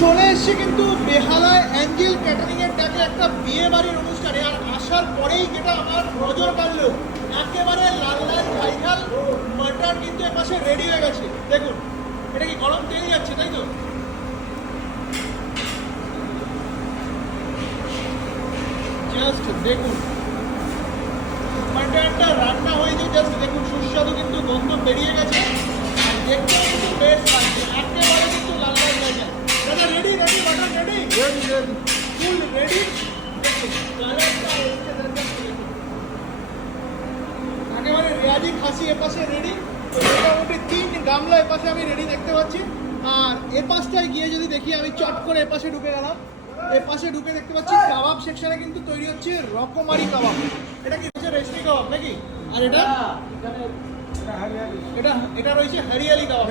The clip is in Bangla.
চলে এসেছি কিন্তু বেহালায় অ্যাঞ্জেল ক্যাটারিং এর ডাকে একটা বিয়ে বাড়ির অনুষ্ঠানে, আর আসার পরেই যেটা আমার নজর কাড়লো, একেবারে লাল লাল ঝাইঝাল মাটন কিন্তু এর পাশে রেডি হয়ে গেছে। দেখুন, এটা কি গরম তেল যাচ্ছে, তাই তো? জাস্ট দেখুন মাটনটা রান্না হয়েছে জাস্ট দেখুন, সুস্বাদু কিন্তু গন্ধ বেরিয়ে গেছে। আর ফুল রেডি কালারটা এসছে দাদা একেবারে রেয়াজি খাসি এপাশে রেডি। মোটামুটি তিন গামলা এপাশে আমি রেডি দেখতে পাচ্ছি। আর এপাশটায় গিয়ে যদি দেখি আমি চট করে এপাশে ঢুকে গেলাম। এপাশে ঢুকে দেখতে পাচ্ছি কাবাব সেকশনে কিন্তু তৈরি হচ্ছে রকমারি কাবাব। এটা কি হচ্ছে রেশমি কাবাব নাকি? আর এটা? এটা এটা রয়েছে হরিয়ালি কাবাব